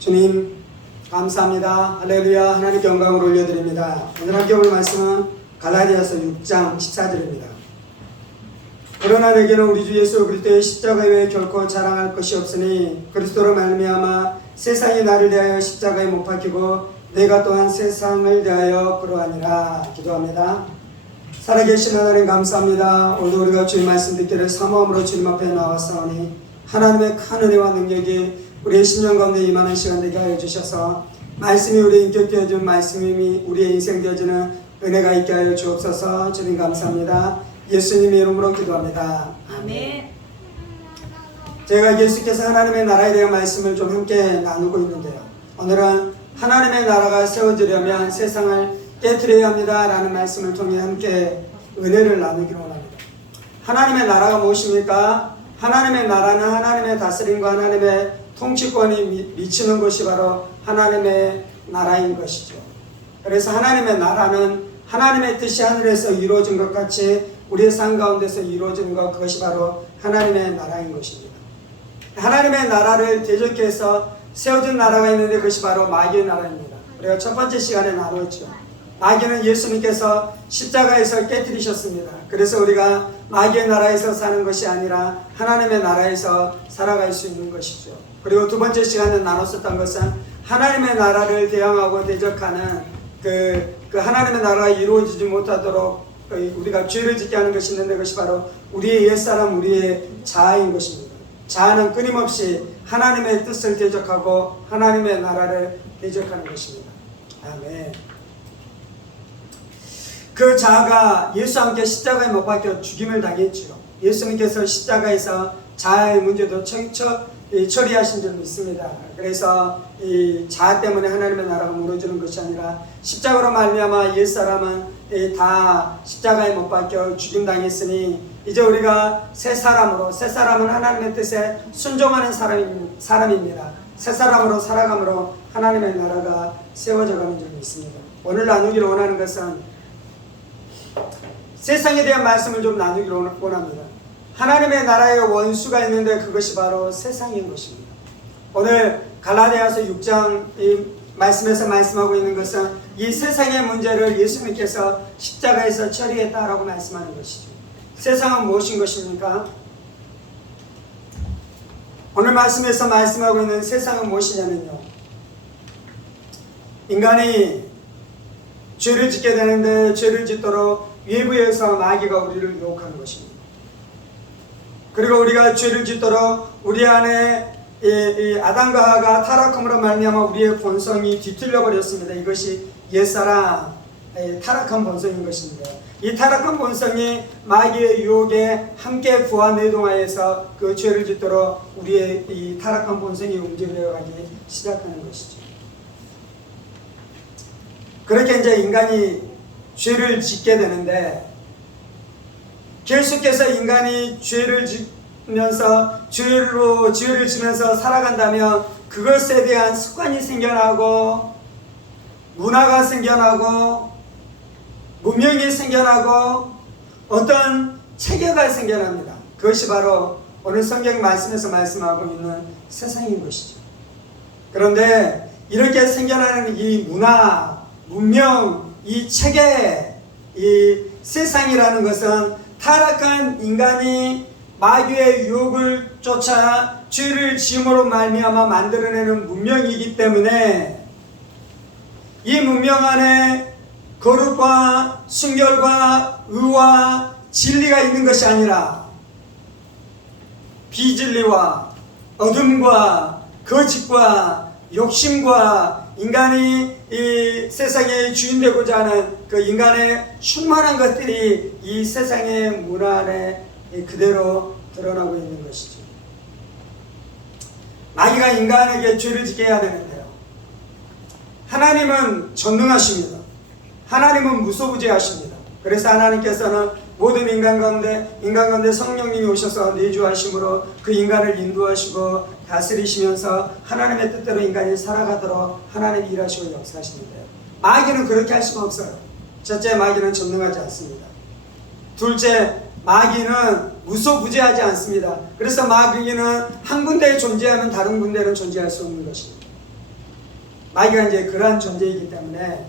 주님 감사합니다. 할렐루야. 하나님께 영광을 올려드립니다. 오늘 함께 볼 말씀은 갈라디아서 6장 14절입니다. 그러나 내게는 우리 주 예수 그리스도의 십자가 외에 결코 자랑할 것이 없으니 그리스도로 말미암아 세상이 나를 대하여 십자가에 못 박히고 내가 또한 세상을 대하여 그러하니라. 기도합니다. 살아계신 하나님 감사합니다. 오늘도 우리가 주의 말씀 듣기를 사모함으로 주님 앞에 나왔사오니 하나님의 큰 은혜와 능력이 우리의 심령 가운데 임하는 시간 되게 하여 주셔서 말씀이 우리의 인격 되어주는 말씀이 우리의 인생 되어주는 은혜가 있게 하여 주옵소서. 주님 감사합니다. 예수님의 이름으로 기도합니다. 아멘. 제가 예수께서 하나님의 나라에 대한 말씀을 좀 함께 나누고 있는데요. 오늘은 하나님의 나라가 세워지려면 세상을 깨트려야 합니다 라는 말씀을 통해 함께 은혜를 나누기로 원합니다. 하나님의 나라가 무엇입니까? 하나님의 나라는 하나님의 다스림과 하나님의 통치권이 미치는 것이 바로 하나님의 나라인 것이죠. 그래서 하나님의 나라는 하나님의 뜻이 하늘에서 이루어진 것 같이 우리의 삶 가운데서 이루어지는 것, 그것이 바로 하나님의 나라인 것입니다. 하나님의 나라를 대적해 해서 세워진 나라가 있는데 그것이 바로 마귀의 나라입니다. 우리가 첫 번째 시간에 나누었죠. 마귀는 예수님께서 십자가에서 깨뜨리셨습니다. 그래서 우리가 마귀의 나라에서 사는 것이 아니라 하나님의 나라에서 살아갈 수 있는 것이죠. 그리고 두 번째 시간에 나눴었던 것은 하나님의 나라를 대항하고 대적하는 그 하나님의 나라가 이루어지지 못하도록 우리가 죄를 짓게 하는 것이 있는데 그것이 바로 우리의 옛사람, 우리의 자아인 것입니다. 자아는 끊임없이 하나님의 뜻을 대적하고 하나님의 나라를 대적하는 것입니다. 아멘. 그 자아가 예수와 함께 십자가에 못 박혀 죽임을 당했지요. 예수님께서 십자가에서 자아의 문제도 처리하신 적이 있습니다. 그래서 이 자아 때문에 하나님의 나라가 무너지는 것이 아니라 십자가로 말미암아 옛사람은 다 십자가에 못 박혀 죽임당했으니 이제 우리가 새 사람은 하나님의 뜻에 순종하는 사람입니다. 새 사람으로 살아감으로 하나님의 나라가 세워져가는 점이 있습니다. 오늘 나누기를 원하는 것은 세상에 대한 말씀을 좀 나누기를 원합니다. 하나님의 나라의 원수가 있는데 그것이 바로 세상인 것입니다. 오늘 갈라디아서 6장 이 말씀에서 말씀하고 있는 것은 이 세상의 문제를 예수님께서 십자가에서 처리했다라고 말씀하는 것이죠. 세상은 무엇인 것입니까? 오늘 말씀에서 말씀하고 있는 세상은 무엇이냐면요, 인간이 죄를 짓게 되는데 죄를 짓도록 외부에서 마귀가 우리를 유혹하는 것입니다. 그리고 우리가 죄를 짓도록 우리 안에 이 아담과 하와가 타락함으로 말미암아 우리의 본성이 뒤틀려 버렸습니다. 이것이 옛사람 타락한 본성인 것입니다. 이 타락한 본성이 마귀의 유혹에 함께 부하내동하여서 그 죄를 짓도록 우리의 이 타락한 본성이 움직여가기 시작하는 것이죠. 그렇게 이제 인간이 죄를 짓게 되는데 계속해서 인간이 죄를 지면서 죄를 지면서 살아간다면 그것에 대한 습관이 생겨나고 문화가 생겨나고 문명이 생겨나고 어떤 체계가 생겨납니다. 그것이 바로 오늘 성경 말씀에서 말씀하고 있는 세상인 것이죠. 그런데 이렇게 생겨나는 이 문화, 문명, 이 체계, 이 세상이라는 것은 타락한 인간이 마귀의 유혹을 쫓아 죄를 지음으로 말미암아 만들어내는 문명이기 때문에 이 문명 안에 거룩과 순결과 의와 진리가 있는 것이 아니라 비진리와 어둠과 거짓과 욕심과 인간이 이 세상의 주인 되고자 하는 그 인간의 충만한 것들이 이 세상의 문화 안에 그대로 드러나고 있는 것이죠. 마귀가 인간에게 죄를 짓게 해야 되는데요, 하나님은 전능하십니다. 하나님은 무소부재하십니다. 그래서 하나님께서는 모든 인간 가운데 성령님이 오셔서 내주하심으로 그 인간을 인도하시고 다스리시면서 하나님의 뜻대로 인간이 살아가도록 하나님이 일하시고 역사하시는데요, 마귀는 그렇게 할 수가 없어요. 첫째, 마귀는 전능하지 않습니다. 둘째, 마귀는 무소부재하지 않습니다. 그래서 마귀는 한 군데에 존재하면 다른 군데는 존재할 수 없는 것입니다. 마귀가 이제 그러한 존재이기 때문에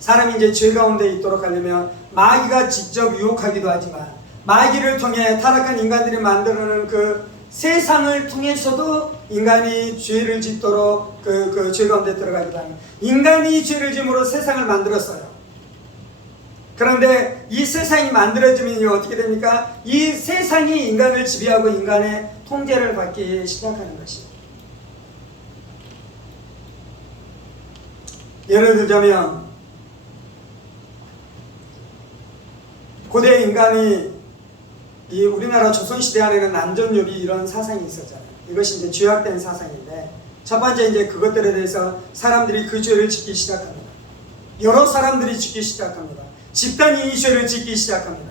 사람이 이제 죄 가운데 있도록 하려면 마귀가 직접 유혹하기도 하지만 마귀를 통해 타락한 인간들이 만들어내는 그 세상을 통해서도 인간이 죄를 짓도록 그 죄 가운데 들어가기도 합니다. 인간이 죄를 짐으로 세상을 만들었어요. 그런데 이 세상이 만들어지면 어떻게 됩니까? 이 세상이 인간을 지배하고 인간의 통제를 받기 시작하는 것이에요. 예를 들자면 고대 인간이 이 우리나라 조선시대 안에는 남존여비 이런 사상이 있었잖아요. 이것이 이제 죄악된 사상인데 첫 번째 이제 그것들에 대해서 사람들이 그 죄를 짓기 시작합니다. 여러 사람들이 짓기 시작합니다. 집단이 이 죄를 짓기 시작합니다.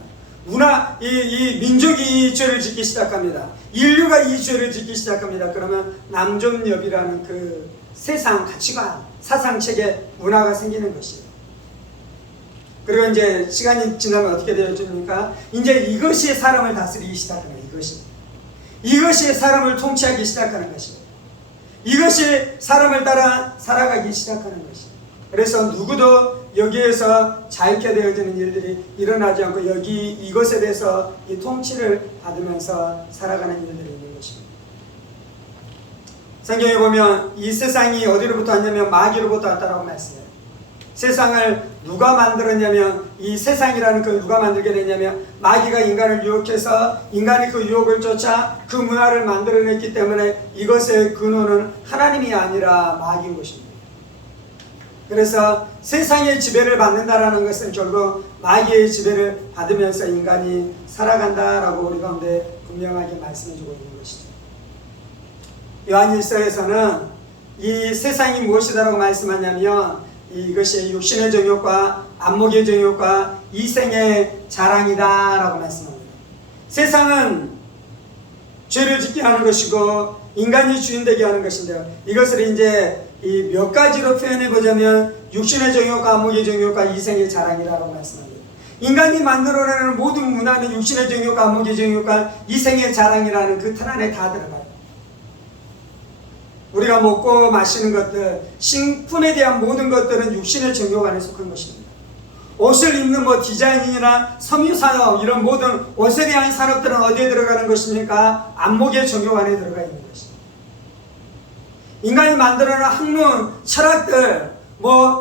이 민족이 이 죄를 짓기 시작합니다. 인류가 이 죄를 짓기 시작합니다. 그러면 남존여비라는 그 세상 가치관, 사상체계, 문화가 생기는 것이에요. 그리고 이제 시간이 지나면 어떻게 되어집니까? 이제 이것이 사람을 다스리기 시작하는 거예요. 이것이 사람을 통치하기 시작하는 것이에요. 이것이 사람을 따라 살아가기 시작하는 것이에요. 그래서 누구도 여기에서 자유케 되어지는 일들이 일어나지 않고 이것에 대해서 이 통치를 받으면서 살아가는 일들이 있는 것입니다. 성경에 보면 이 세상이 어디로부터 왔냐면 마귀로부터 왔다라고 말씀해요. 세상을 누가 만들었냐면 이 세상이라는 그 누가 만들게 됐냐면 마귀가 인간을 유혹해서 인간이 그 유혹을 쫓아 그 문화를 만들어냈기 때문에 이것의 근원은 하나님이 아니라 마귀인 것입니다. 그래서 세상의 지배를 받는다라는 것은 결국 마귀의 지배를 받으면서 인간이 살아간다라고 우리 가운데 분명하게 말씀해주고 있는 것이죠. 요한일서에서는 이 세상이 무엇이다라고 말씀하냐면 이것이 육신의 정욕과 안목의 정욕과 이생의 자랑이다 라고 말씀합니다. 세상은 죄를 짓게 하는 것이고 인간이 주인 되게 하는 것인데요. 이것을 이제 이 몇 가지로 표현해 보자면 육신의 정욕과 안목의 정욕과 이생의 자랑이라고 말씀합니다. 인간이 만들어내는 모든 문화는 육신의 정욕과 안목의 정욕과 이생의 자랑이라는 그 틀 안에 다 들어가요. 우리가 먹고 마시는 것들, 식품에 대한 모든 것들은 육신의 정욕 안에 속한 것입니다. 옷을 입는 디자인이나 섬유산업 이런 모든 옷에 대한 산업들은 어디에 들어가는 것입니까? 안목의 정욕 안에 들어가 있는 것입니다. 인간이 만들어낸 학문, 철학들,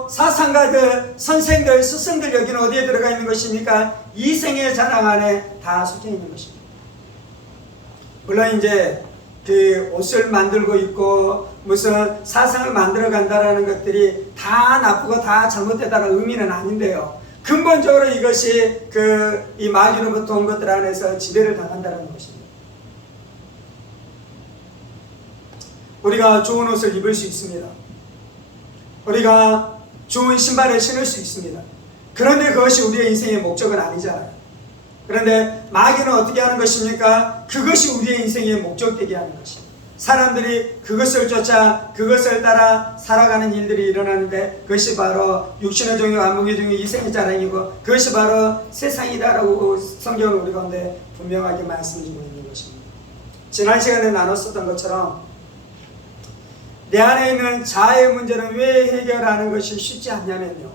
사상가들, 선생들, 스승들 여기는 어디에 들어가 있는 것입니까? 이생의 자랑 안에 다 속해 있는 것입니다. 물론 이제 그 옷을 만들고 있고 무슨 사상을 만들어 간다라는 것들이 다 나쁘고 다 잘못되다는 의미는 아닌데요. 근본적으로 이것이 이 마귀로부터 온 것들 안에서 지배를 당한다는 것입니다. 우리가 좋은 옷을 입을 수 있습니다. 우리가 좋은 신발을 신을 수 있습니다. 그런데 그것이 우리의 인생의 목적은 아니잖아요. 그런데 마귀는 어떻게 하는 것입니까? 그것이 우리의 인생의 목적되게 하는 것입니다. 사람들이 그것을 쫓아 그것을 따라 살아가는 일들이 일어나는데 그것이 바로 육신의 정욕, 안목의 정욕, 이생의 자랑이고 그것이 바로 세상이다라고 성경은 우리 가운데 분명하게 말씀해주고 있는 것입니다. 지난 시간에 나눴었던 것처럼 내 안에 있는 자아의 문제는 왜 해결하는 것이 쉽지 않냐면요.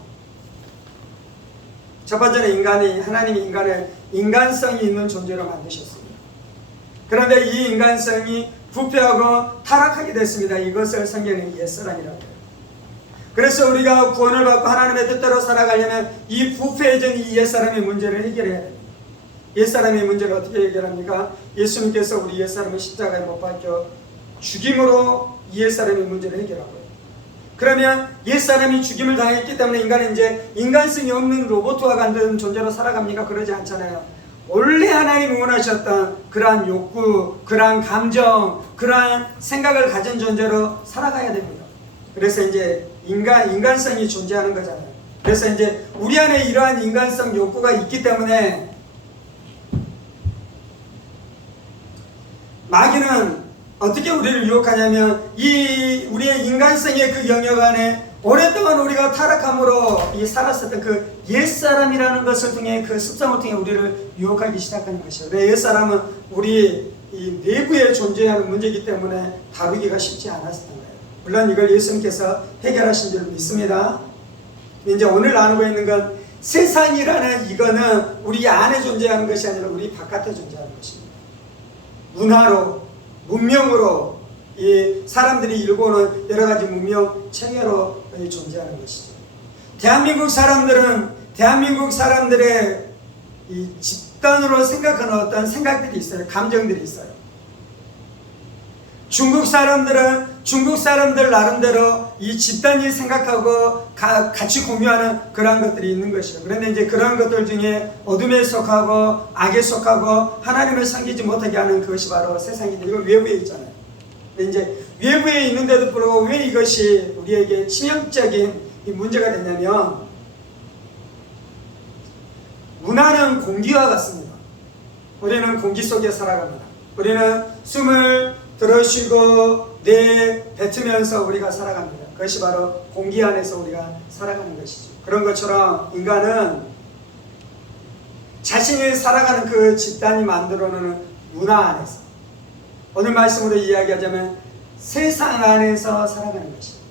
첫 번째는 하나님이 인간을 인간성이 있는 존재로 만드셨습니다. 그런데 이 인간성이 부패하고 타락하게 됐습니다. 이것을 성경은 옛사람이라고 해요. 그래서 우리가 구원을 받고 하나님의 뜻대로 살아가려면 이 부패해진 이 옛사람의 문제를 해결해야 됩니다. 옛사람의 문제를 어떻게 해결합니까? 예수님께서 우리 옛사람을 십자가에 못 박혀 죽임으로 이 옛사람의 문제를 해결하고요. 그러면 옛사람이 죽임을 당했기 때문에 인간은 이제 인간성이 없는 로봇과 같은 존재로 살아갑니까? 그러지 않잖아요. 원래 하나님이 원하셨던 그러한 욕구, 그러한 감정, 그러한 생각을 가진 존재로 살아가야 됩니다. 그래서 이제 인간성이 존재하는 거잖아요. 그래서 이제 우리 안에 이러한 인간성 욕구가 있기 때문에 마귀는 어떻게 우리를 유혹하냐면 우리의 인간성의 그 영역 안에 오랫동안 우리가 타락함으로 살았었던 그 옛사람이라는 것을 통해 그 습성을 통해 우리를 유혹하기 시작하는 것이에요. 옛사람은 우리 이 내부에 존재하는 문제이기 때문에 다루기가 쉽지 않았었던 거예요. 물론 이걸 예수님께서 해결하신 줄 믿습니다. 이제 오늘 나누고 있는 건 세상이라는 이거는 우리 안에 존재하는 것이 아니라 우리 바깥에 존재하는 것입니다. 문화로, 문명으로 이 사람들이 일궈놓은 여러 가지 문명 체계로 존재하는 것이죠. 대한민국 사람들의 이 집단으로 생각하는 어떤 생각들이 있어요. 감정들이 있어요. 중국 사람들 나름대로 이 집단이 생각하고 같이 공유하는 그러한 것들이 있는 것이죠. 그런데 이제 그런 것들 중에 어둠에 속하고 악에 속하고 하나님을 섬기지 못하게 하는 그것이 바로 세상인데 이거 외부에 있잖아요. 근데 이제 외부에 있는데도 불구하고 왜 이것이 우리에게 치명적인 이 문제가 되냐면 문화는 공기와 같습니다. 우리는 공기 속에 살아갑니다. 우리는 숨을 들어쉬고 내뱉으면서 우리가 살아갑니다. 그것이 바로 공기 안에서 우리가 살아가는 것이죠. 그런 것처럼 인간은 자신이 살아가는 그 집단이 만들어놓는 문화 안에서, 오늘 말씀으로 이야기하자면 세상 안에서 살아가는 것입니다.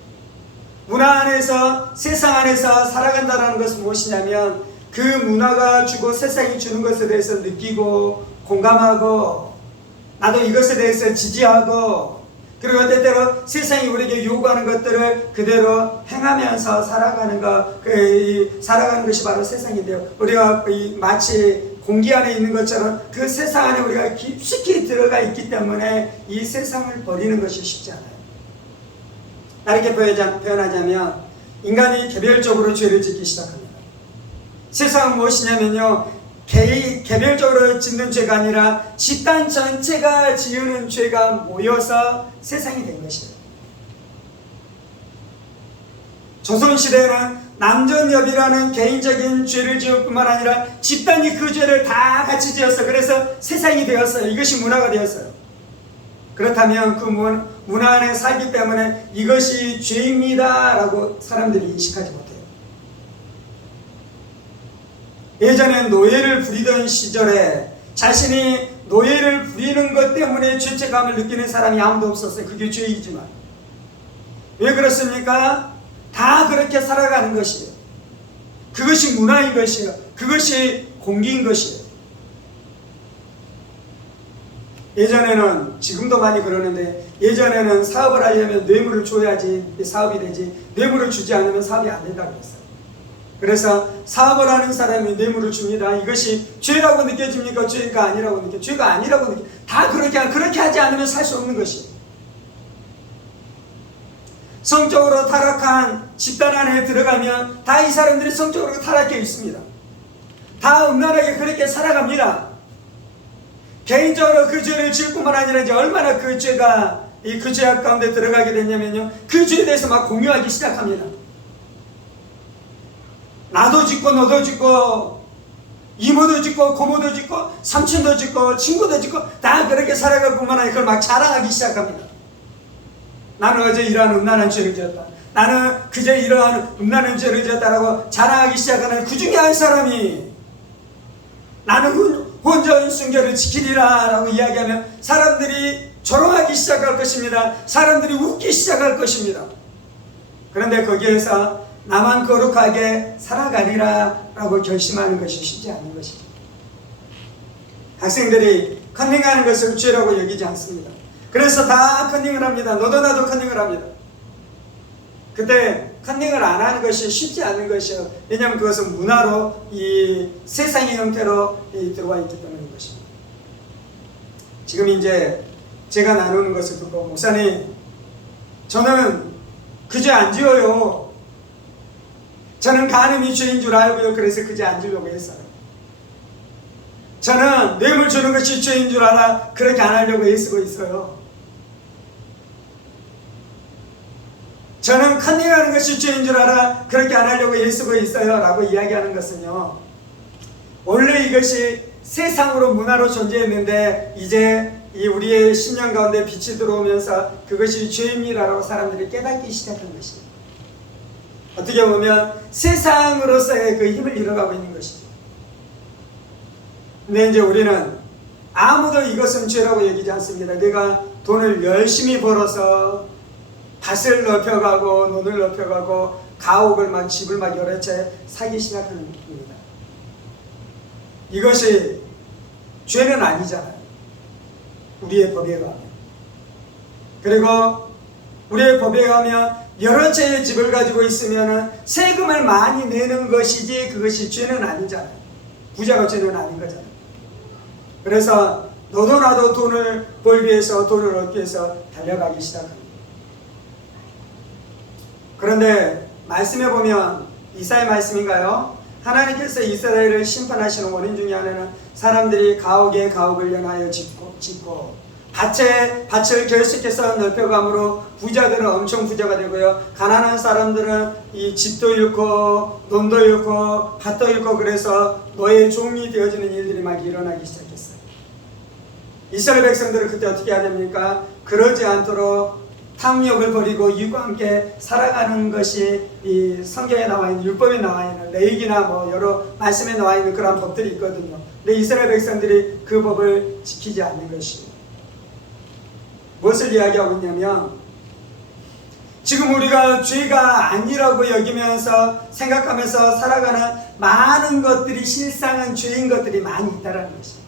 문화 안에서, 세상 안에서 살아간다는 것은 무엇이냐면 그 문화가 주고 세상이 주는 것에 대해서 느끼고 공감하고 나도 이것에 대해서 지지하고 그리고 때때로 세상이 우리에게 요구하는 것들을 그대로 행하면서 살아가는 것이 바로 세상인데요. 우리가 마치 공기 안에 있는 것처럼 그 세상 안에 우리가 깊숙이 들어가 있기 때문에 이 세상을 버리는 것이 쉽지 않아요. 다르게 표현하자면 인간이 개별적으로 죄를 짓기 시작합니다. 세상은 무엇이냐면요, 개별적으로 짓는 죄가 아니라 집단 전체가 지으는 죄가 모여서 세상이 된 것이에요. 조선시대에는 남존여비라는 개인적인 죄를 지을 뿐만 아니라 집단이 그 죄를 다 같이 지었어요. 그래서 세상이 되었어요. 이것이 문화가 되었어요. 그렇다면 그 문화 안에 살기 때문에 이것이 죄입니다 라고 사람들이 인식하지 못해요. 예전에 노예를 부리던 시절에 자신이 노예를 부리는 것 때문에 죄책감을 느끼는 사람이 아무도 없었어요. 그게 죄이지만. 왜 그렇습니까? 다 그렇게 살아가는 것이에요. 그것이 문화인 것이에요. 그것이 공기인 것이에요. 예전에는, 지금도 많이 그러는데, 예전에는 사업을 하려면 뇌물을 줘야지 사업이 되지, 뇌물을 주지 않으면 사업이 안 된다고 했어요. 그래서 사업을 하는 사람이 뇌물을 줍니다. 이것이 죄라고 느껴집니까? 죄가 아니라고 느껴? 죄가 아니라고 느껴? 다 그렇게 하지 않으면 살 수 없는 것이에요. 성적으로 타락한 집단 안에 들어가면 다 이 사람들이 성적으로 타락해 있습니다. 다 음란하게 그렇게 살아갑니다. 개인적으로 그 죄를 지을 뿐만 아니라 이제 얼마나 그 죄가 그 죄악 가운데 들어가게 됐냐면요, 그 죄에 대해서 막 공유하기 시작합니다. 나도 짓고 너도 짓고 이모도 짓고 고모도 짓고 삼촌도 짓고 친구도 짓고 다 그렇게 살아갈 뿐만 아니라 그걸 막 자랑하기 시작합니다. 나는 어제 이러한 음란한 죄를 지었다. 나는 그제 이러한 음란한 죄를 지었다라고 자랑하기 시작하는 그 중에 한 사람이 나는 혼전 순결을 지키리라 라고 이야기하면 사람들이 조롱하기 시작할 것입니다. 사람들이 웃기 시작할 것입니다. 그런데 거기에서 나만 거룩하게 살아가리라 라고 결심하는 것이 쉽지 않은 것이죠. 학생들이 컨닝하는 것을 죄라고 여기지 않습니다. 그래서 다 컨닝을 합니다. 너도 나도 컨닝을 합니다. 그때 컨닝을 안 하는 것이 쉽지 않은 것이요. 왜냐하면 그것은 문화로 이 세상의 형태로 들어와 있기 때문인 것입니다. 지금 이제 제가 나누는 것을 듣고 목사님, 저는 그 죄 안 지어요. 저는 간음이 죄인 줄 알고요. 그래서 그 죄 안 지려고 했어요. 저는 뇌물 주는 것이 죄인 줄 알아 그렇게 안 하려고 애쓰고 있어요. 저는 컨닝하는 것이 죄인 줄 알아 그렇게 안 하려고 애쓰고 있어요 라고 이야기하는 것은요, 원래 이것이 세상으로 문화로 존재했는데 이제 이 우리의 신념 가운데 빛이 들어오면서 그것이 죄입니다라고 사람들이 깨닫기 시작한 것입니다. 어떻게 보면 세상으로서의 그 힘을 잃어가고 있는 것이죠. 근데 이제 우리는 아무도 이것은 죄라고 여기지 않습니다. 내가 돈을 열심히 벌어서 밭을 넓혀가고 논을 넓혀가고 가옥을 막 집을 막 여러 채 사기 시작하는 겁니다. 이것이 죄는 아니잖아요. 우리의 법에 의하면. 그리고 우리의 법에 의하면 여러 채의 집을 가지고 있으면 세금을 많이 내는 것이지 그것이 죄는 아니잖아요. 부자가 죄는 아닌 거잖아요. 그래서 너도 나도 돈을 벌기 위해서 돈을 얻기 위해서 달려가기 시작합니다. 그런데 말씀에 보면 이사야 말씀인가요? 하나님께서 이스라엘을 심판하시는 원인 중에 하나는 사람들이 가옥에 가옥을 연하여 짓고 밭을 계속해서 넓혀감으로 부자들은 엄청 부자가 되고요. 가난한 사람들은 이 집도 잃고 논도 잃고 밭도 잃고 그래서 노예 종이 되어지는 일들이 막 일어나기 시작했어요. 이스라엘 백성들은 그때 어떻게 해야 됩니까? 그러지 않도록 탐욕을 버리고 이익과 함께 살아가는 것이 이 성경에 나와 있는 율법에 나와 있는 레위기나 뭐 여러 말씀에 나와 있는 그런 법들이 있거든요. 근데 이스라엘 백성들이 그 법을 지키지 않는 것이에요. 무엇을 이야기하고 있냐면 지금 우리가 죄가 아니라고 여기면서 생각하면서 살아가는 많은 것들이 실상은 죄인 것들이 많이 있다는 것이에요.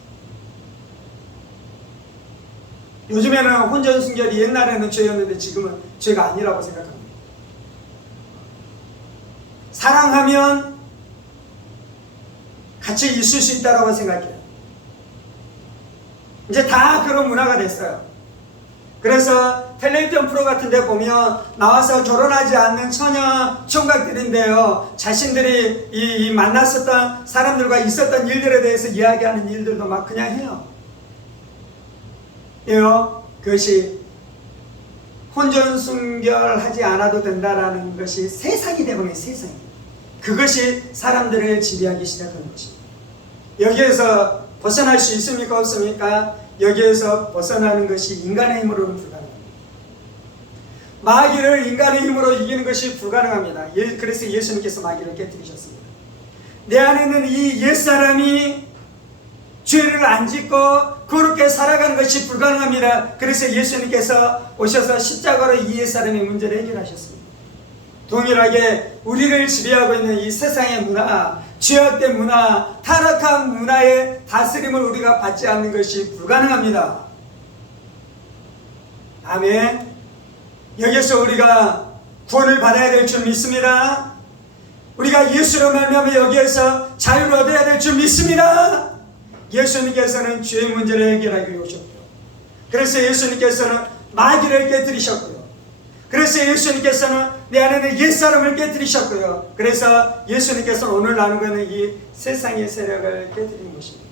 요즘에는 혼전순결이 옛날에는 죄였는데 지금은 죄가 아니라고 생각합니다. 사랑하면 같이 있을 수 있다고 생각해요. 이제 다 그런 문화가 됐어요. 그래서 텔레비전 프로 같은 데 보면 나와서 결혼하지 않는 처녀 총각들인데요, 자신들이 이 만났었던 사람들과 있었던 일들에 대해서 이야기하는 일들도 막 그냥 해요. 그것이 혼전순결하지 않아도 된다라는 것이 세상이 되버린 세상이. 그것이 사람들을 지배하기 시작한 것입니다. 여기에서 벗어날 수 있습니까? 없습니까? 여기에서 벗어나는 것이 인간의 힘으로는 불가능합니다. 마귀를 인간의 힘으로 이기는 것이 불가능합니다. 그래서 예수님께서 마귀를 깨뜨리셨습니다. 내 안에 있는 이 옛사람이 죄를 안 짓고 그렇게 살아가는 것이 불가능합니다. 그래서 예수님께서 오셔서 십자가로 이 옛사람의 문제를 해결하셨습니다. 동일하게 우리를 지배하고 있는 이 세상의 문화, 죄악된 문화, 타락한 문화의 다스림을 우리가 받지 않는 것이 불가능합니다. 아멘. 여기서 우리가 구원을 받아야 될 줄 믿습니다. 우리가 예수로 말미암아 여기에서 자유를 얻어야 될 줄 믿습니다. 예수님께서는 죄의 문제를 해결하기 위해 오셨고요. 그래서 예수님께서는 마귀를 깨뜨리셨고요. 그래서 예수님께서는 내 안에 있는 옛사람을 깨뜨리셨고요. 그래서 예수님께서는 오늘 나누고 있는 이 세상의 세력을 깨뜨린 것입니다.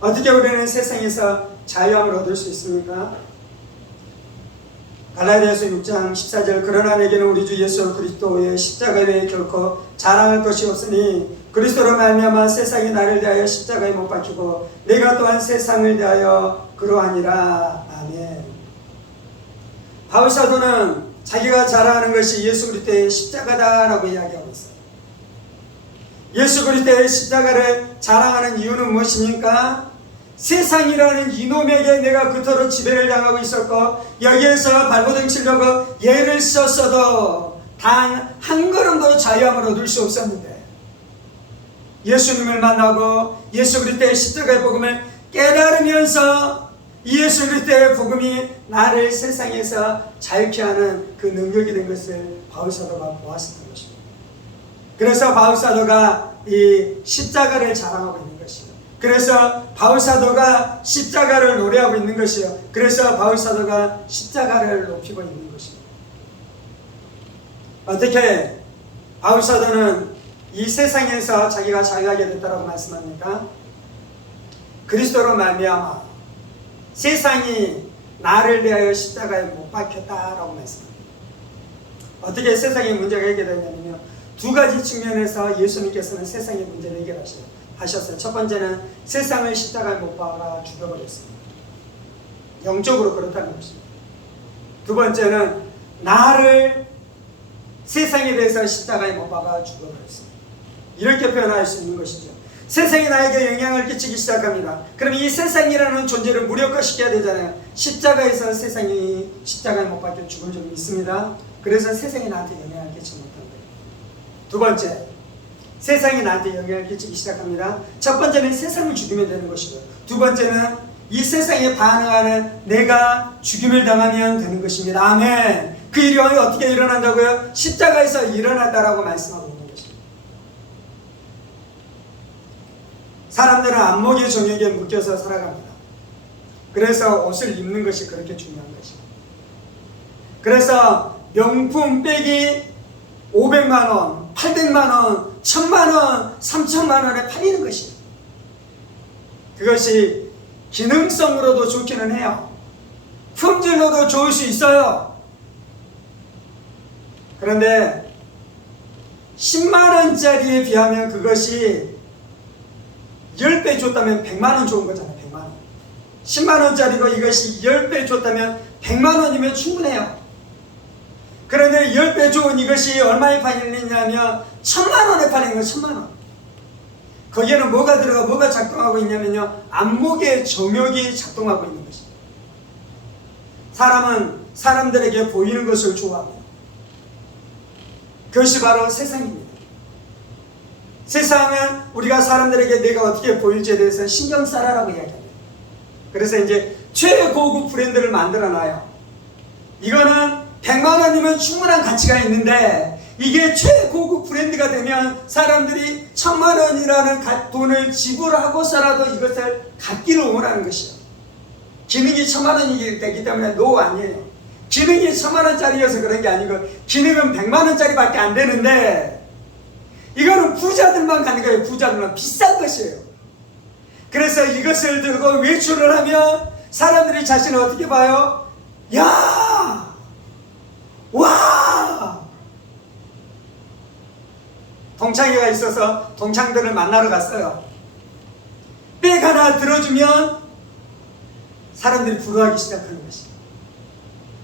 어떻게 우리는 세상에서 자유함을 얻을 수 있습니까? 갈라디아서 6장 14절 그러나 내게는 우리 주 예수 그리스도의 십자가 외에 결코 자랑할 것이 없으니 그리스도로 말미암아 세상이 나를 대하여 십자가에 못 박히고 내가 또한 세상을 대하여 그러하니라. 아멘. 바울 사도는 자기가 자랑하는 것이 예수 그리스도의 십자가다라고 이야기하고 있어요. 예수 그리스도의 십자가를 자랑하는 이유는 무엇입니까? 세상이라는 이놈에게 내가 그토록 지배를 당하고 있었고 여기에서 발버둥 치려고 예를 썼어도 단 한 걸음도 자유함을 얻을 수 없었는데 예수님을 만나고 예수 그리스도의 십자가의 복음을 깨달으면서 예수 그리스도의 복음이 나를 세상에서 자유케 하는 그 능력이 된 것을 바울 사도가 보았었던 것입니다. 그래서 바울 사도가 이 십자가를 자랑하고 있는 것이요. 그래서 바울 사도가 십자가를 노래하고 있는 것이요. 그래서 바울 사도가 십자가를 높이고 있는 것입니다. 어떻게 바울 사도는 이 세상에서 자기가 자유하게 됐다고 말씀합니까? 그리스도로 말미암아 세상이 나를 대하여 십자가에 못 박혔다라고 말씀합니다. 어떻게 세상의 문제가 해결되냐면요, 두 가지 측면에서 예수님께서는 세상의 문제를 해결하셨어요. 첫 번째는 세상을 십자가에 못 박아 죽여버렸습니다. 영적으로 그렇다는 것입니다. 두 번째는 나를 세상에 대해서 십자가에 못 박아 죽여버렸습니다. 이렇게 표현할 수 있는 것이죠. 세상이 나에게 영향을 끼치기 시작합니다. 그럼 이 세상이라는 존재를 무력화시켜야 되잖아요. 십자가에서 세상이 십자가에 못 박혀 죽은 적이 있습니다. 그래서 세상이 나한테 영향을 끼치지 못한 거예요. 두 번째, 세상이 나한테 영향을 끼치기 시작합니다. 첫 번째는 세상을 죽이면 되는 것이고요. 두 번째는 이 세상에 반응하는 내가 죽임을 당하면 되는 것입니다. 아멘. 그 일이 어떻게 일어난다고요? 십자가에서 일어났다라고 말씀하고 있는 것입니다. 사람들은 안목의 정욕에 묶여서 살아갑니다. 그래서 옷을 입는 것이 그렇게 중요한 것입니다. 그래서 명품 백이 500만원, 800만원, 1000만원, 3000만원에 팔리는 것입니다. 그것이 기능성으로도 좋기는 해요. 품질로도 좋을 수 있어요. 그런데 10만원짜리에 비하면 그것이 10배 줬다면 100만원 좋은 거잖아요. 100만원. 10만원짜리고 이것이 10배 줬다면 100만원이면 충분해요. 그런데 10배 좋은 이것이 얼마에 팔리냐면 1000만원에 팔리는 거예요. 1000만원. 거기에는 뭐가 들어가 뭐가 작동하고 있냐면요, 안목의 정욕이 작동하고 있는 것입니다. 사람은 사람들에게 보이는 것을 좋아합니다. 그것이 바로 세상입니다. 세상은 우리가 사람들에게 내가 어떻게 보일지에 대해서 신경 써라라고 이야기합니다. 그래서 이제 최고급 브랜드를 만들어 놔요. 이거는 100만원이면 충분한 가치가 있는데 이게 최고급 브랜드가 되면 사람들이 1000만원이라는 돈을 지불하고서라도 이것을 갖기를 원하는 것이요. 기능이 1000만원이기 때문에 노 아니에요. 기능이 1000만원짜리여서 그런 게 아니고 기능은 100만원짜리 밖에 안 되는데 이거는 부자들만 갖는 거예요. 부자들만. 비싼 것이에요. 그래서 이것을 들고 외출을 하면 사람들이 자신을 어떻게 봐요? 야! 와! 동창회가 있어서 동창들을 만나러 갔어요. 백 하나 들어주면 사람들이 부러워하기 시작하는 것이.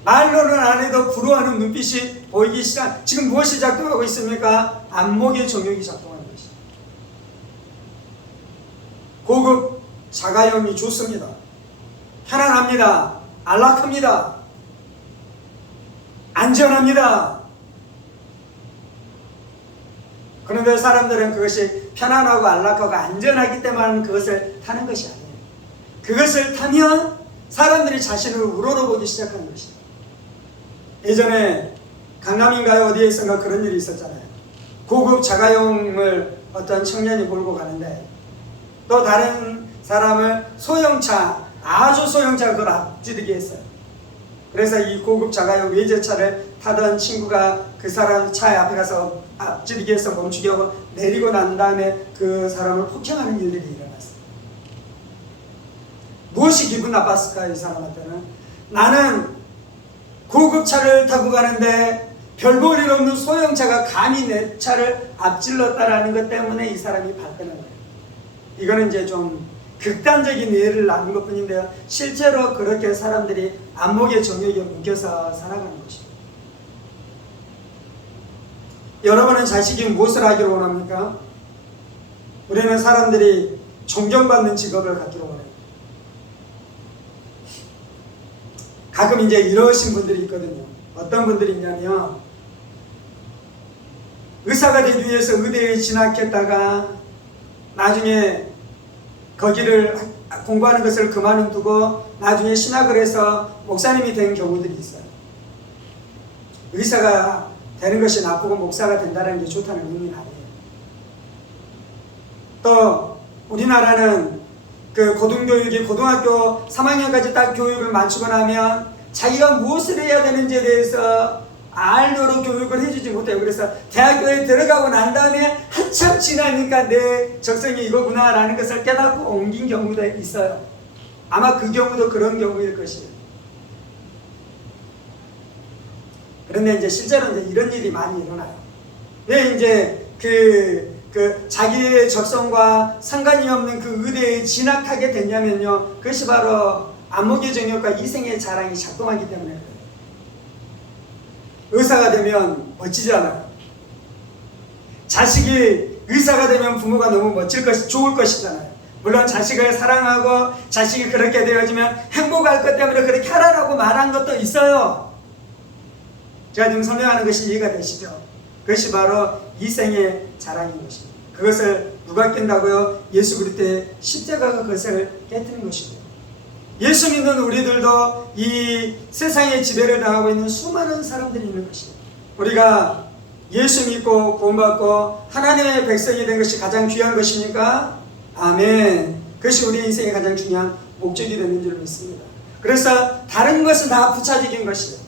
말로는 안 해도 부러워하는 눈빛이 보이기 시작. 지금 무엇이 작동하고 있습니까? 안목의 정욕이 작동하는 것이. 고급 자가용이 좋습니다. 편안합니다. 안락합니다. 안전합니다. 그런데 사람들은 그것이 편안하고 안락하고 안전하기 때문에 그것을 타는 것이 아니에요. 그것을 타면 사람들이 자신을 우러러보기 시작하는 것이에요. 예전에 강남인가요? 어디에선가 그런 일이 있었잖아요. 고급 자가용을 어떤 청년이 몰고 가는데 또 다른 사람을 소형차, 아주 소형차 그걸 앞지르게 했어요. 그래서 이 고급 자가용 외제차를 타던 친구가 그 사람 차 앞에 가서 앞지르기 해서 멈추게 하고 내리고 난 다음에 그 사람을 폭행하는 일들이 일어났어요. 무엇이 기분 나빴을까요? 이 사람한테는. 나는 고급차를 타고 가는데 별 볼 일 없는 소형차가 감히 내 차를 앞질렀다라는 것 때문에 이 사람이 발끈한 거예요. 이거는 이제 좀 극단적인 예를 나눈 것 뿐인데요. 실제로 그렇게 사람들이 안목의 정욕에 묶여서 살아가는 것입니다. 여러분은 자식이 무엇을 하기를 원합니까? 우리는 사람들이 존경받는 직업을 갖기를 원해요. 가끔 이제 이러신 분들이 있거든요. 어떤 분들이 있냐면 의사가 되기 위해서 의대에 진학했다가 나중에 거기를 공부하는 것을 그만두고 나중에 신학을 해서 목사님이 된 경우들이 있어요. 의사가 되는 것이 나쁘고 목사가 된다는 게 좋다는 의미는 아니에요. 또 우리나라는 그 고등교육이 고등학교 3학년까지 딱 교육을 마치고 나면 자기가 무엇을 해야 되는지에 대해서 알도록 교육을 해주지 못해요. 그래서 대학교에 들어가고 난 다음에 한참 지나니까 내 적성이 이거구나 라는 것을 깨닫고 옮긴 경우도 있어요. 아마 그 경우도 그런 경우일 것이에요. 그런데 이제 실제로 이제 이런 일이 많이 일어나요. 왜 이제 자기의 적성과 상관이 없는 그 의대에 진학하게 됐냐면요. 그것이 바로 안목의 정욕과 이생의 자랑이 작동하기 때문에 그래요. 의사가 되면 멋지잖아요. 자식이 의사가 되면 부모가 너무 좋을 것이잖아요. 물론 자식을 사랑하고 자식이 그렇게 되어지면 행복할 것 때문에 그렇게 하라고 말한 것도 있어요. 제가 지금 설명하는 것이 이해가 되시죠? 그것이 바로 이생의 자랑인 것입니다. 그것을 누가 깬다고요? 예수 그리스도의 십자가가 그것을 깨뜨린 것입니다. 예수 믿는 우리들도 이 세상의 지배를 당하고 있는 수많은 사람들이 있는 것입니다. 우리가 예수 믿고 구원받고 하나님의 백성이 된 것이 가장 귀한 것입니까? 아멘. 그것이 우리 인생의 가장 중요한 목적이 되는 줄 믿습니다. 그래서 다른 것은 다 부차적인 것이에요.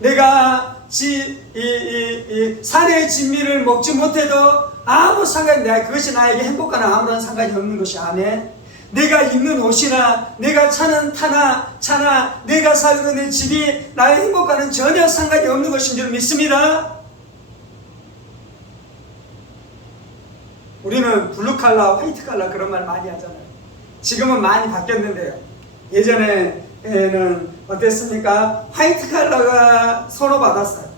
내가 산의 진미를 먹지 못해도 아무 상관이, 그것이 나에게 행복하나 아무런 상관이 없는 것이. 아멘. 내가 입는 옷이나 내가 차는 차나 내가 살고 있는 집이 나의 행복과는 전혀 상관이 없는 것인 줄 믿습니다. 우리는 블루칼라, 화이트칼라 그런 말 많이 하잖아요. 지금은 많이 바뀌었는데요. 예전에는 어땠습니까? 화이트칼라가 선호받았어요.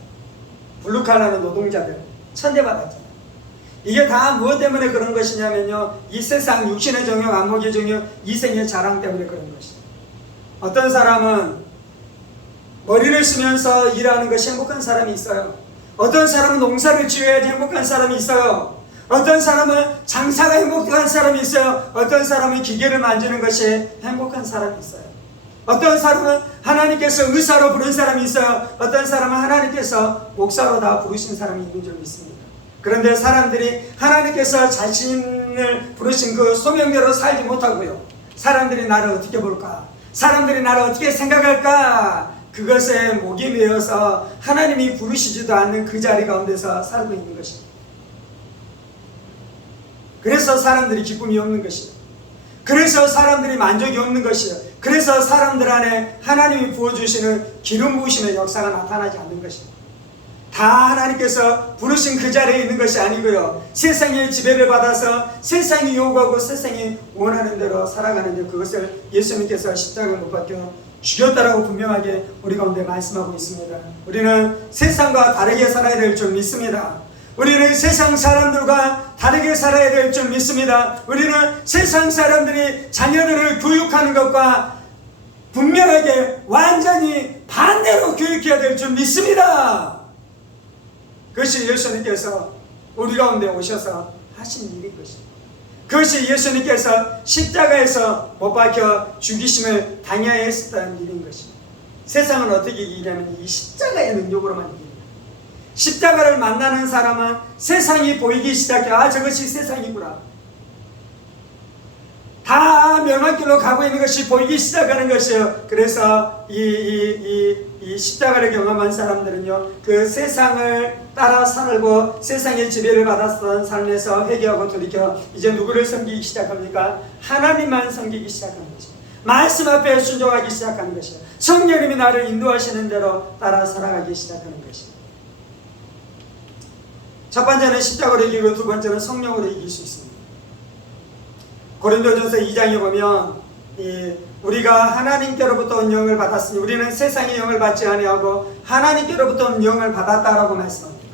블루칼라는 노동자들 천대받았잖아요. 이게 다 무엇 때문에 그런 것이냐면요, 이 세상 육신의 정욕, 안목의 정욕, 이생의 자랑 때문에 그런 것이에요. 어떤 사람은 머리를 쓰면서 일하는 것이 행복한 사람이 있어요. 어떤 사람은 농사를 지어야지 행복한 사람이 있어요. 어떤 사람은 장사가 행복한 사람이 있어요. 어떤 사람은 기계를 만지는 것이 행복한 사람이 있어요. 어떤 사람은 하나님께서 의사로 부른 사람이 있어요. 어떤 사람은 하나님께서 목사로 다 부르신 사람이 있는 줄 믿습니다. 그런데 사람들이 하나님께서 자신을 부르신 그 소명대로 살지 못하고요, 사람들이 나를 어떻게 볼까, 사람들이 나를 어떻게 생각할까, 그것에 목이 메어서 하나님이 부르시지도 않는 그 자리 가운데서 살고 있는 것입니다. 그래서 사람들이 기쁨이 없는 것이에요. 그래서 사람들이 만족이 없는 것이에요. 그래서 사람들 안에 하나님이 부어주시는 기름 부으심의 역사가 나타나지 않는 것입니다. 다 하나님께서 부르신 그 자리에 있는 것이 아니고요, 세상의 지배를 받아서 세상이 요구하고 세상이 원하는 대로 살아가는데, 그것을 예수님께서 십자가를 못 박혀 죽였다라고 분명하게 우리 가운데 말씀하고 있습니다. 우리는 세상과 다르게 살아야 될 줄 믿습니다. 우리는 세상 사람들과 다르게 살아야 될 줄 믿습니다. 우리는 세상 사람들이 자녀들을 교육하는 것과 분명하게 완전히 반대로 교육해야 될 줄 믿습니다. 그것이 예수님께서 우리 가운데 오셔서 하신 일인 것입니다. 그것이 예수님께서 십자가에서 못 박혀 죽이심을 당해야 했었다는 일인 것입니다. 세상은 어떻게 이기냐면 이 십자가의 능력으로만 이깁니다. 십자가를 만나는 사람은 세상이 보이기 시작해. 아, 저것이 세상이구나. 다 명확길로 가고 있는 것이 보이기 시작하는 것이에요. 그래서 이 십자가를 경험한 사람들은요, 그 세상을 따라 살고 세상의 지배를 받았던 삶에서 회개하고 돌이켜 이제 누구를 섬기기 시작합니까? 하나님만 섬기기 시작하는 것입니다. 말씀 앞에 순종하기 시작하는 것이에요. 성령님이 나를 인도하시는 대로 따라 살아가기 시작하는 것입니다. 첫 번째는 십자가로 이기고 두 번째는 성령으로 이길 수 있습니다. 고린도전서 2장에 보면 우리가 하나님께로부터 온 영을 받았으니 우리는 세상의 영을 받지 아니하고 하나님께로부터 온 영을 받았다라고 말씀합니다.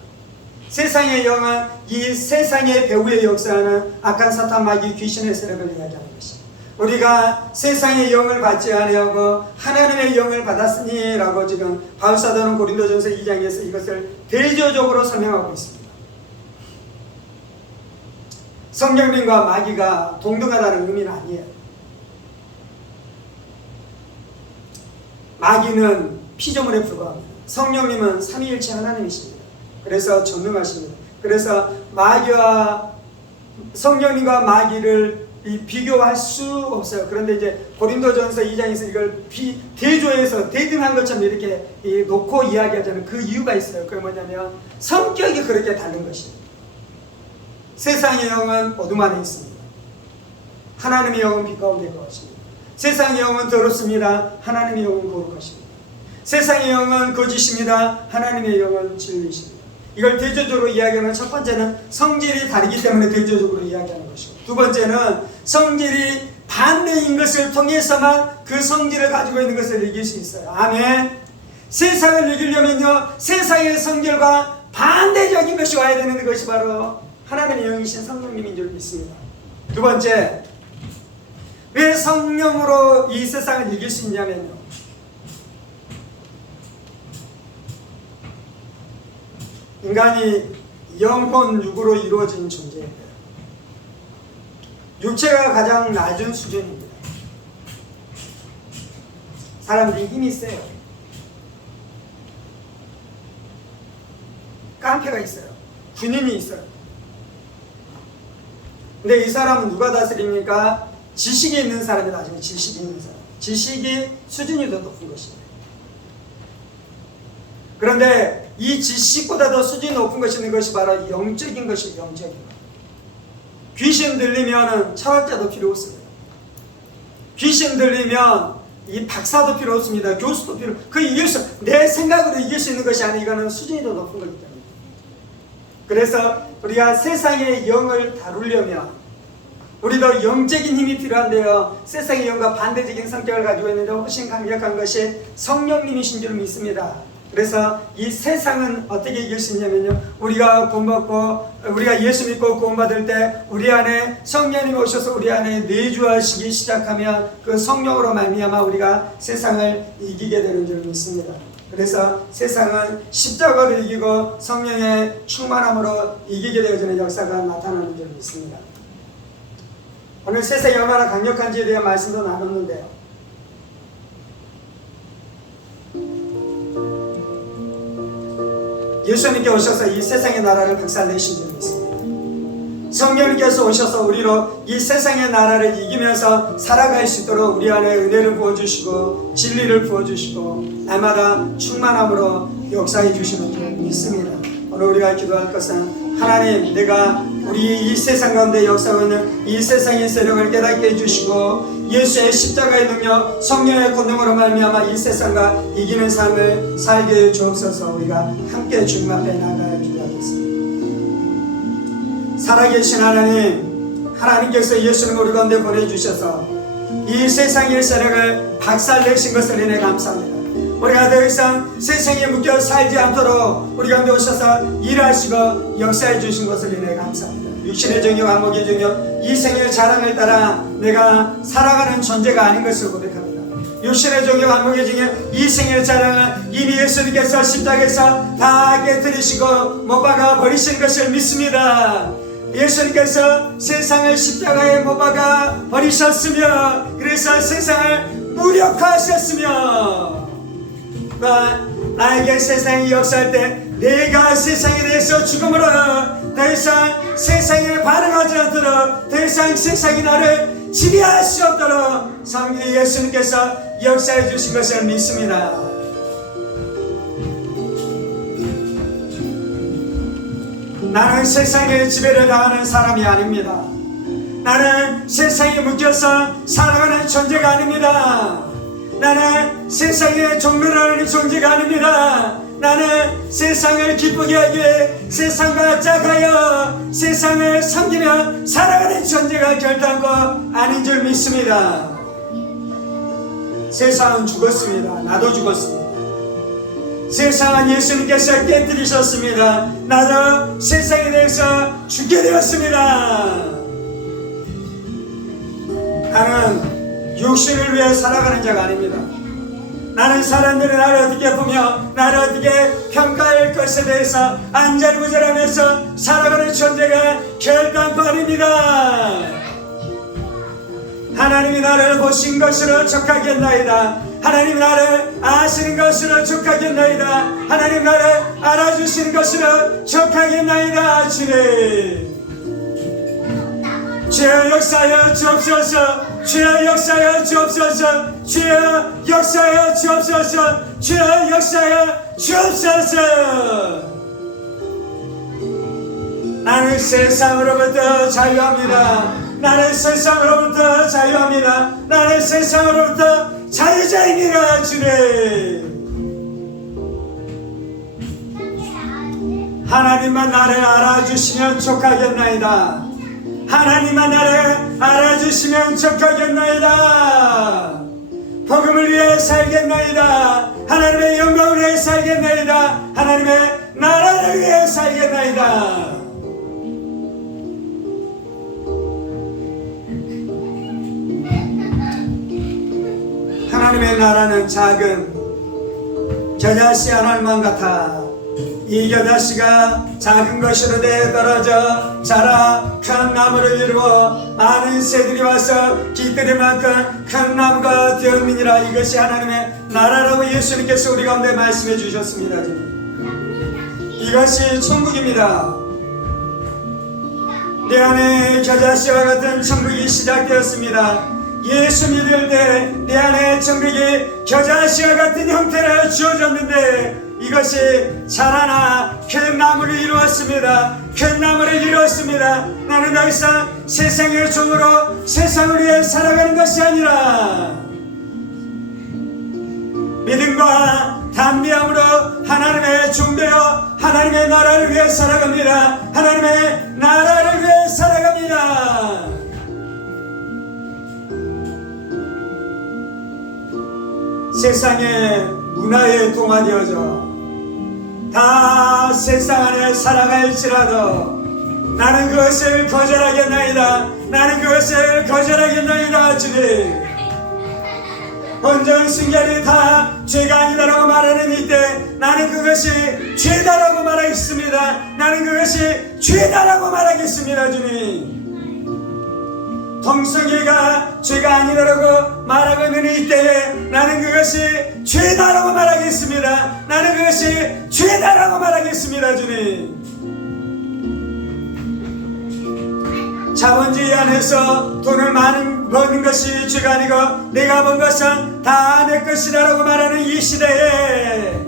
세상의 영은 이 세상의 배후에 역사하는 악한 사탄, 마귀, 귀신의 세력을 이야기하는 것입니다. 우리가 세상의 영을 받지 아니하고 하나님의 영을 받았으니 라고 지금 바울사도는 고린도전서 2장에서 이것을 대조적으로 설명하고 있습니다. 성령님과 마귀가 동등하다는 의미는 아니에요. 마귀는 피조물에 불과합니다. 성령님은 삼위일체 하나님이십니다. 그래서 전능하십니다. 그래서 마귀와 성령님과 마귀를 비교할 수 없어요. 그런데 이제 고린도전서 2장에서 이걸 대조해서 대등한 것처럼 이렇게 놓고 이야기하자는 그 이유가 있어요. 그게 뭐냐면 성격이 그렇게 다른 것입니다. 세상의 영은 어둠 안에 있습니다. 하나님의 영은 빛 가운데 거하십니다. 세상의 영은 더럽습니다. 하나님의 영은 거룩하십니다. 세상의 영은 거짓입니다. 하나님의 영은 진리이십니다. 이걸 대조적으로 이야기하면 첫 번째는 성질이 다르기 때문에 대조적으로 이야기하는 것이고, 두 번째는 성질이 반대인 것을 통해서만 그 성질을 가지고 있는 것을 이길 수 있어요. 아멘. 세상을 이기려면요, 세상의 성질과 반대적인 것이 와야 되는 것이 바로 하나님의 영이신 성령님인 줄 믿습니다. 두 번째, 왜 성령으로 이 세상을 이길 수 있냐면요, 인간이 영혼, 육으로 이루어진 존재입니다. 육체가 가장 낮은 수준입니다. 사람들이 힘이 세요. 깡패가 있어요. 군인이 있어요. 근데 이 사람은 누가 다스립니까? 지식이 있는 사람이 다스려요. 지식이 있는 사람. 지식이 수준이 더 높은 것입니다. 그런데 이 지식보다 더 수준이 높은 것이 있는 것이 바로 영적인 것이에요. 영적인 것. 귀신 들리면 철학자도 필요 없습니다. 귀신 들리면 이 박사도 필요 없습니다. 교수도 필요, 그 이길 수, 내 생각으로 이길 수 있는 것이 아니라 이거는 수준이 더 높은 거기 때문에. 그래서 우리가 세상의 영을 다루려면 우리도 영적인 힘이 필요한데요, 세상의 영과 반대적인 성격을 가지고 있는데 훨씬 강력한 것이 성령님이신 줄 믿습니다. 그래서 이 세상은 어떻게 이길 수 있냐면요, 우리가 구원받고 우리가 예수 믿고 구원받을 때 우리 안에 성령님이 오셔서 우리 안에 내주하시기 시작하면 그 성령으로 말미암아 우리가 세상을 이기게 되는 줄 믿습니다. 그래서 세상은 십자가로 이기고 성령의 충만함으로 이기게 되어지는 역사가 나타나는 줄 믿습니다. 오늘 세상이 얼마나 강력한지에 대한 말씀도 나눴는데요, 예수님께 오셔서 이 세상의 나라를 박살내신 줄 믿습니다. 성령님께서 오셔서 우리로 이 세상의 나라를 이기면서 살아갈 수 있도록 우리 안에 은혜를 부어주시고 진리를 부어주시고 날마다 충만함으로 역사해 주시는 줄 믿습니다. 오늘 우리가 기도할 것은, 하나님, 내가 우리 이 세상 가운데 역사하고 있는 이 세상의 세력을 깨닫게 해주시고 예수의 십자가의 능력, 성령의 권능으로 말미암아 이 세상과 이기는 삶을 살게 해 주옵소서. 우리가 함께 주님 앞에 나아가 기도하겠습니다. 살아계신 하나님, 하나님께서 예수님을 우리 가운데 보내주셔서 이 세상의 세력을 박살내신 것을 인해 감사합니다. 우리가 더 이상 세상에 묶여 살지 않도록 우리 가운데 오셔서 일하시고 역사해 주신 것을 인해 감사합니다. 육신의 정욕, 안목의 정욕, 이 생의 자랑을 따라 내가 살아가는 존재가 아닌 것을 고백합니다. 육신의 정욕, 안목의 정욕, 이 생의 자랑을 이미 예수님께서 십자가에서 다 깨뜨리시고 못 박아 버리신 것을 믿습니다. 예수님께서 세상을 십자가에 못 박아 버리셨으며, 그래서 세상을 무력화하셨으며, 나에게 세상이 역사할 때 내가 세상에 대해서 죽음으로 더 이상 세상에 반응하지 않도록, 더 이상 세상이 나를 지배할 수 없도록 성령 예수님께서 역사해 주신 것을 믿습니다. 나는 세상의 지배를 당하는 사람이 아닙니다. 나는 세상에 묶여서 살아가는 존재가 아닙니다. 나는 세상의 종로라는 존재가 아닙니다. 나는 세상을 기쁘게 하기 위해 세상과 짝하여 세상을 섬기며 살아가는 존재가 결단코 아닌 줄 믿습니다. 세상은 죽었습니다. 나도 죽었습니다. 세상은 예수님께서 깨뜨리셨습니다. 나도 세상에 대해서 죽게 되었습니다. 나는 육신을 위해 살아가는 자가 아닙니다. 나는 사람들이 나를 어떻게 보며 나를 어떻게 평가할 것에 대해서 안절부절하면서 살아가는 존재가 결단코 아닙니다. 하나님이 나를 보신 것으로 족하겠나이다. 하나님 나를 아시는 것으로 족하겠나이다. 하나님 나를 알아주시는 것으로 족하겠나이다. 주여 역사하여 주옵소서. 주여 역사하여 주옵소서. 주여 역사하여 주옵소서. 주여 역사하여 주옵소서. 나는 세상으로부터 자유합니다. 나는 세상으로부터 자유합니다. 나는 세상으로부터 자유자입니다. 주님, 하나님만 나를 알아주시면 족하겠나이다. 하나님만 나를 알아주시면 족하겠나이다. 복음을 위해 살겠나이다. 하나님의 영광을 위해 살겠나이다. 하나님의 나라를 위해 살겠나이다. 하나님의 나라는 작은 겨자씨 한 알만 같아. 이 겨자씨가 작은 것으로 되어 떨어져 자라 큰 나무를 이루어 많은 새들이 와서 깃들일 만큼 큰 나무가 되었느니라. 이것이 하나님의 나라라고 예수님께서 우리 가운데 말씀해 주셨습니다. 이것이 천국입니다. 내 안에 겨자씨와 같은 천국이 시작되었습니다. 예수 믿을 때 내 안에 천국이 겨자씨와 같은 형태를 주어졌는데 이것이 자라나 큰 나무를 이루었습니다. 큰 나무를 이루었습니다. 나는 더 이상 세상의 종으로 세상을 위해 살아가는 것이 아니라 믿음과 담대함으로 하나님의 종되어 하나님의 나라를 위해 살아갑니다. 하나님의 나라를 위해 살아갑니다. 세상의 문화에 동화되어져 다 세상 안에 살아갈지라도 나는 그것을 거절하겠나이다. 나는 그것을 거절하겠나이다. 주님, 온전 순결이 다 죄가 아니다라고 말하는 이때 나는 그것이 죄다라고 말하겠습니다. 나는 그것이 죄다라고 말하겠습니다. 주님, 동성애가 죄가 아니다라고 말하고 있는 이때에 나는 그것이 죄다라고 말하겠습니다. 나는 그것이 죄다라고 말하겠습니다. 주님, 자본주의 안에서 돈을 많이 버는 것이 죄가 아니고 내가 번 것은 다 내 것이다라고 말하는 이 시대에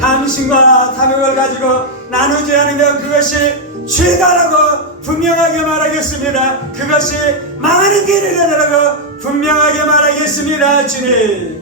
탐심과 탐욕을 가지고 나누지 않으면 그것이 죄다라고 분명하게 말하겠습니다. 그것이 망하는 길이라고 분명하게 말하겠습니다. 주님,